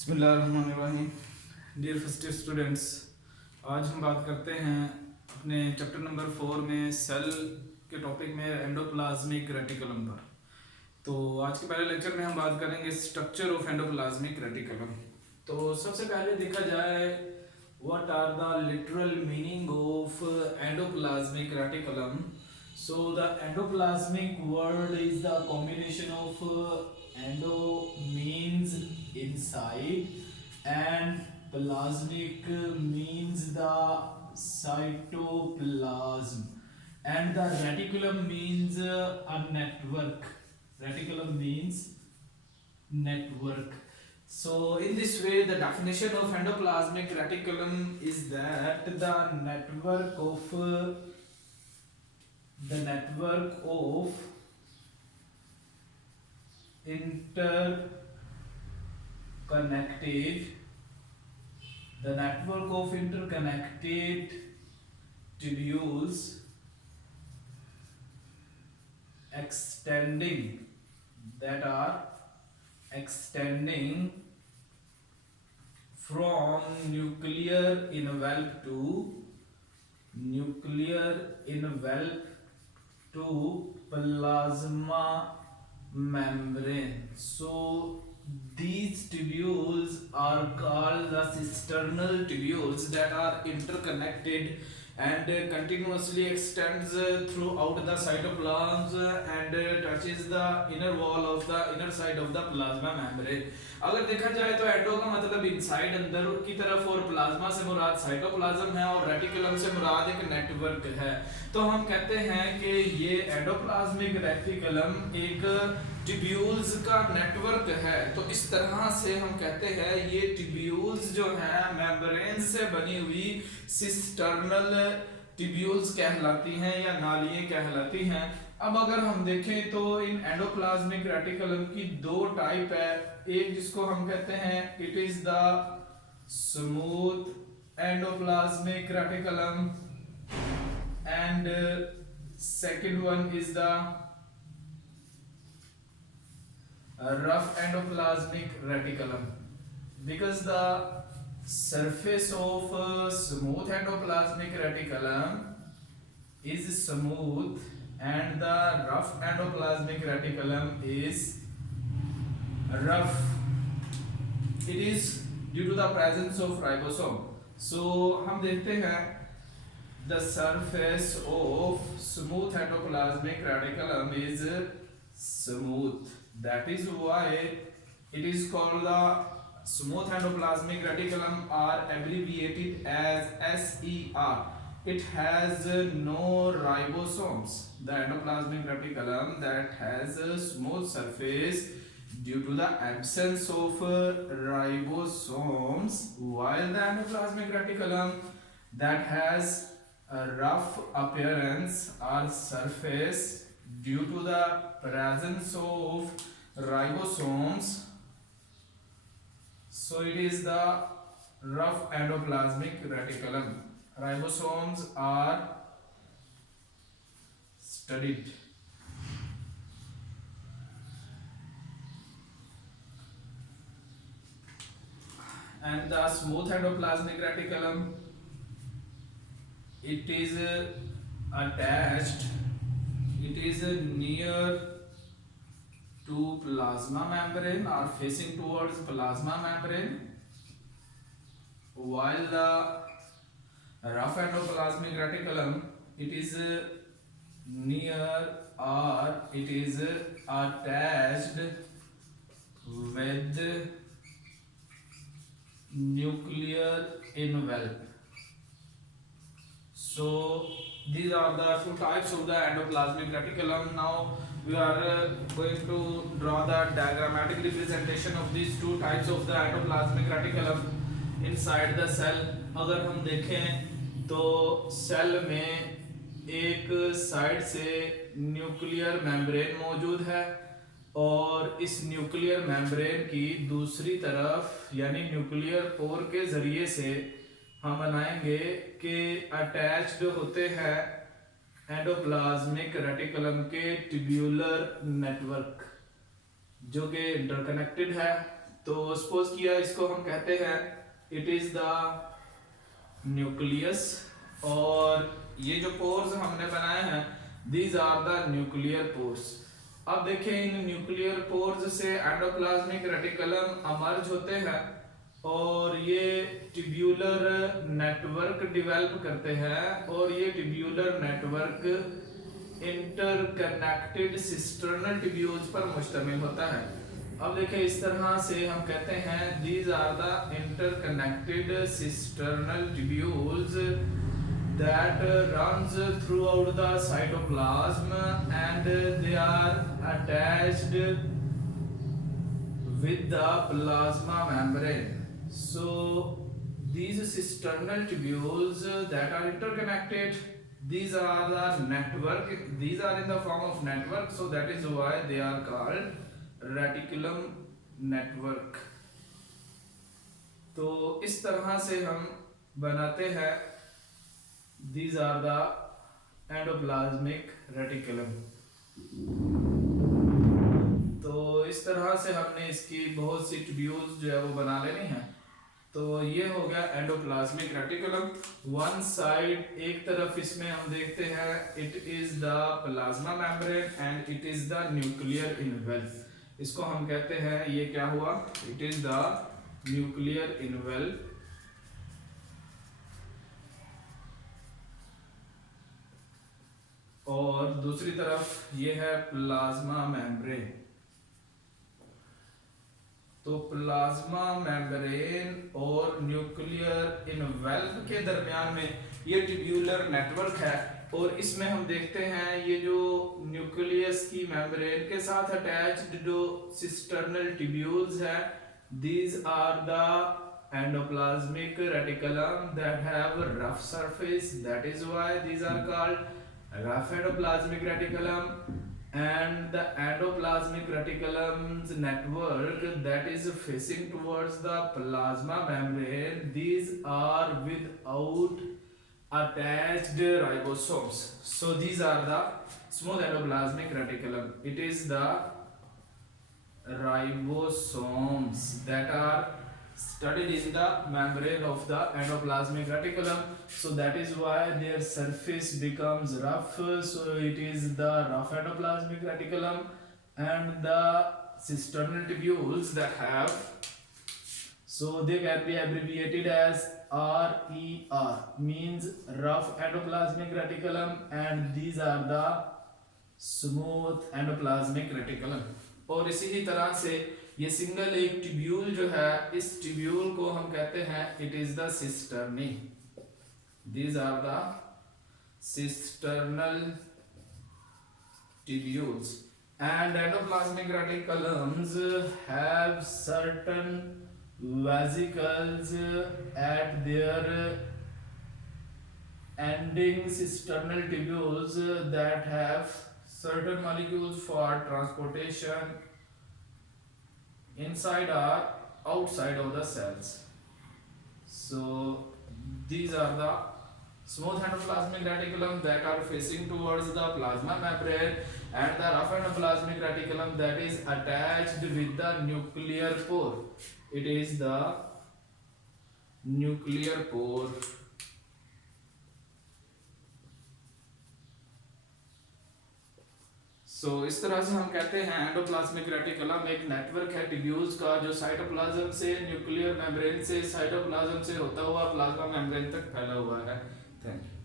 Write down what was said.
बिस्मिल्लाहिर्रहमानिर्रहीम। Dear first year students, आज हम बात करते हैं अपने चैप्टर नंबर 4 में सेल के टॉपिक में एंडोप्लाज्मिक रेटिकुलम पर। तो आज के पहले लेक्चर में हम बात करेंगे स्ट्रक्चर ऑफ एंडोप्लाज्मिक रेटिकुलम। तो सबसे पहले देखा जाए what are the literal meaning of endoplasmic reticulum. So the endoplasmic word is the combination of endo means inside and plasmic means the cytoplasm and the reticulum means a network. Reticulum means network. So in this way the definition of endoplasmic reticulum is that the network of interconnected tubules extending from nuclear envelope to plasma membrane. So these tubules are called the cisternal tubules that are interconnected and continuously extends throughout the cytoplasm and touches the inner wall of the inner side of the plasma membrane. अगर देखा जाए तो endo का मतलब inside अंदर की तरफ और प्लाज्मा से मुराद साइटोप्लाज्म है और रेटिकुलम से मुराद एक नेटवर्क है। तो हम कहते हैं कि ये एंडोप्लाज्मिक रेटिकुलम एक ट्यूब्यूल्स का नेटवर्क है। तो इस तरह से हम कहते हैं ये ट्यूब्यूल्स जो हैं मेम्ब्रेन से बनी हुई सिस्टर्नल ट्यूब्यूल्स कहलाती हैं या नालियां कहलाती हैं। अब अगर हम देखें तो इन एंडोप्लाज्मिक रेटिकुलम की दो टाइप है। एक जिसको हम कहते हैं it is the smooth endoplasmic reticulum and second one is the rough endoplasmic reticulum, because the surface of smooth endoplasmic reticulum is smooth and the rough endoplasmic reticulum is rough. It is due to the presence of ribosome. So हम देखते हैं the surface of smooth endoplasmic reticulum is smooth. That is why it is called the smooth endoplasmic reticulum, or abbreviated as SER. It has no ribosomes. The endoplasmic reticulum that has a smooth surface due to the absence of ribosomes, while the endoplasmic reticulum that has a rough appearance or surface due to the presence of ribosomes. So it is the rough endoplasmic reticulum. Ribosomes are studied. And the smooth endoplasmic reticulum, it is attached, it is near to plasma membrane or facing towards plasma membrane, while the rough endoplasmic reticulum, it is near or it is attached with nuclear envelope. So these are the two types of the endoplasmic reticulum. Now we are going to draw the diagrammatic representation of these two types of the endoplasmic reticulum inside the cell. अगर हम देखें तो cell में एक side से nuclear membrane मौजूद है और इस न्यूक्लियर मेम्ब्रेन की दूसरी तरफ यानी न्यूक्लियर पोर के जरिए से हम बनाएंगे कि अटैच्ड होते हैं एंडोप्लाज्मिक रेटिकुलम के ट्यूब्यूलर नेटवर्क जो कि इंटरकनेक्टेड है तो सपोज किया इसको हम कहते हैं इट इज द न्यूक्लियस, और ये जो पोर्स हमने बनाए हैं these are the nuclear pores. अब देखें इन न्यूक्लियर पोर्स से एंडोप्लाज्मिक रेटिकुलम अमर्ज होते हैं और ये ट्यूब्यूलर नेटवर्क डेवलप करते हैं, और ये tubular network interconnected cisternal tubules पर मुश्तमिल होता है। अब देखें इस तरह से हम कहते हैं these are the interconnected cisternal tubules that runs throughout the cytoplasm and they are attached with the plasma membrane. So these cisternal tubules that are interconnected, these are the network, these are in the form of network, so that is why they are called reticulum network. तो इस तरह से हम बनाते हैं these are the endoplasmic reticulum. तो इस तरह से हमने इसकी बहुत सी ट्यूब्यूल्स जो है वो बना लेनी है। तो ये हो गया एंडोप्लाज्मिक रेटिकुलम। वन साइड, एक तरफ इसमें हम देखते हैं it is the plasma membrane and it is the nuclear envelope. इसको हम कहते हैं, ये क्या हुआ, it is the nuclear envelope, और दूसरी तरफ ये है प्लाज्मा मेम्ब्रेन। तो प्लाज्मा मेम्ब्रेन और न्यूक्लियर इनवेल्व के दरमियान में ये ट्यूब्यूलर नेटवर्क है, और इसमें हम देखते हैं ये जो न्यूक्लियस की मेम्ब्रेन के साथ अटैच्ड जो सिस्टर्नल ट्यूब्यूल्स है, these are the endoplasmic reticulum that have rough surface, that is why these are called rough endoplasmic reticulum, and the endoplasmic reticulum's network that is facing towards the plasma membrane, these are without attached ribosomes. So these are the smooth endoplasmic reticulum. It is the ribosomes that are studied in the membrane of the endoplasmic reticulum. So that is why their surface becomes rough. So it is the rough endoplasmic reticulum, and the cisternal tubules that have, so they can be abbreviated as RER, means rough endoplasmic reticulum, and these are the smooth endoplasmic reticulum. और इसी ही तरह से ये single एक tubule जो है, इस tubule को हम कहते हैं it is the cisternae. These are the cisternal tubules, and endoplasmic reticulums have certain vesicles at their ending cisternal tubules that have certain molecules for transportation inside or outside of the cells. So these are the smooth endoplasmic reticulum that are facing towards the plasma membrane, and the rough endoplasmic reticulum that is attached with the nuclear pore. It is the nuclear pore. So इस तरह से हम कहते हैं endoplasmic reticulum एक network है tubules का, जो साइटोप्लाज्म से, न्यूक्लियर मेम्ब्रेन से, साइटोप्लाज्म से होता हुआ प्लाज्मा मेम्ब्रेन तक फैला हुआ है। Thank you.